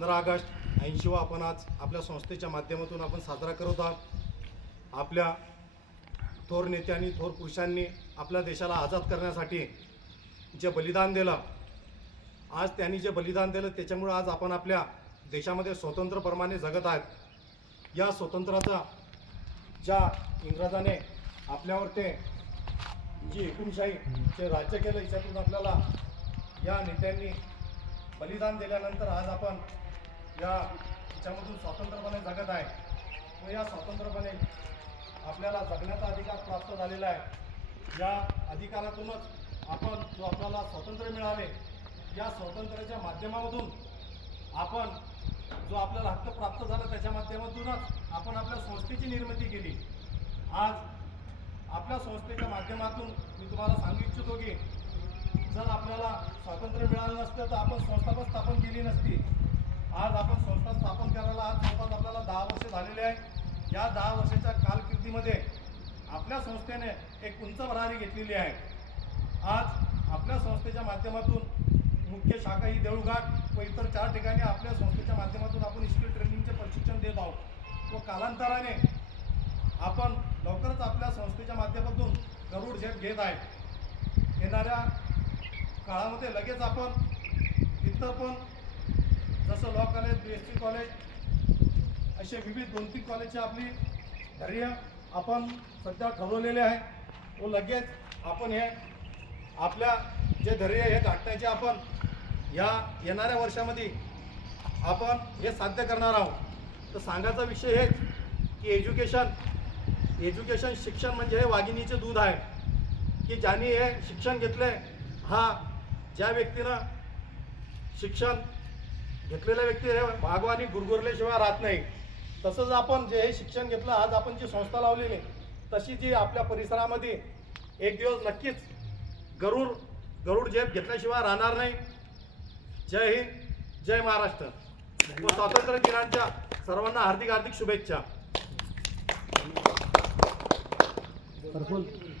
15 August 80 आपण आज आपल्या संस्थेच्या माध्यमातून आपण साजरा करत आहोत। आपल्या थोर नेत्यांनी थोर पुरुषांनी आपल्या देशाला आझाद करण्यासाठी जे बलिदान दिलं, आज त्यांनी जे बलिदान दिलं त्याच्यामुळे आज आपण आपल्या देशामध्ये स्वतंत्रप्रमाणे जगत आहेत। या स्वतंत्राचा ज्या इंग्रजाने आपल्यावर ते जी हुकुमशाहीचे राज्य केलं, याच्यातून आपल्याला या नेत्यांनी बलिदान दिल्यानंतर आज आपण याच्यामधून स्वतंत्रपणे जगत आहे व या स्वतंत्रपणे आपल्याला जगण्याचा अधिकार प्राप्त झालेला आहे। या अधिकारातूनच आपण जो आपल्याला स्वातंत्र्य मिळाले, या स्वातंत्र्याच्या माध्यमामधून आपण जो आपल्याला हक्क प्राप्त झाला त्याच्या माध्यमातूनच आपण आपल्या संस्थेची निर्मिती केली। आज आपल्या संस्थेच्या माध्यमातून मी तुम्हाला सांगू इच्छितो की जर आपल्याला स्वातंत्र्य मिळालं नसतं तर आपण संस्था पण स्थापन केली नसती। आज आपण संस्था स्थापन करायला आज जवळपास आपल्याला 10 वर्ष झालेले आहे। या 10 वर्षाच्या कालखिर्दीमध्ये आपल्या संस्थेने एक उंच भरारी घेतलेली आहे। आज आपल्या संस्थेच्या माध्यमातून मुख्य शाखा ही देऊळघाट व इतर 4 ठिकाणी आपल्या संस्थेच्या माध्यमातून आपण स्किल ट्रेनिंगचे प्रशिक्षण देत आहोत व कालांतराने आपण लवकरच आपल्या संस्थेच्या माध्यमातून गरुड झेप घेत आहे। येणाऱ्या काळामध्ये लगेच आपण इतर पण जसं लॉ कॉलेज, BSc कॉलेज असे विविध 2-3 कॉलेजची आपली ध्येय आपण सध्या ठरवलेले आहे व लगेच आपण हे आपल्या जे ध्येय हे गाठण्याचे आपण या येणाऱ्या वर्षामध्ये आपण हे साध्य करणार आहोत। तर सांगायचा विषय हेच की एज्युकेशन शिक्षण म्हणजे हे वाघिणीचे दूध आहे की ज्यांनी हे शिक्षण घेतले, हा ज्या व्यक्तीनं शिक्षण घेतलेल्या व्यक्ती हे भागवानी गुरगुरल्याशिवाय राहत नाही। तसंच आपण जे हे शिक्षण घेतलं, आज आपण जी संस्था लावलेली तशी जी आपल्या परिसरामध्ये एक दिवस नक्कीच गरुड झेप घेतल्याशिवाय राहणार नाही। जय हिंद, जय महाराष्ट्र व स्वातंत्र्य दिनाच्या सर्वांना हार्दिक शुभेच्छा।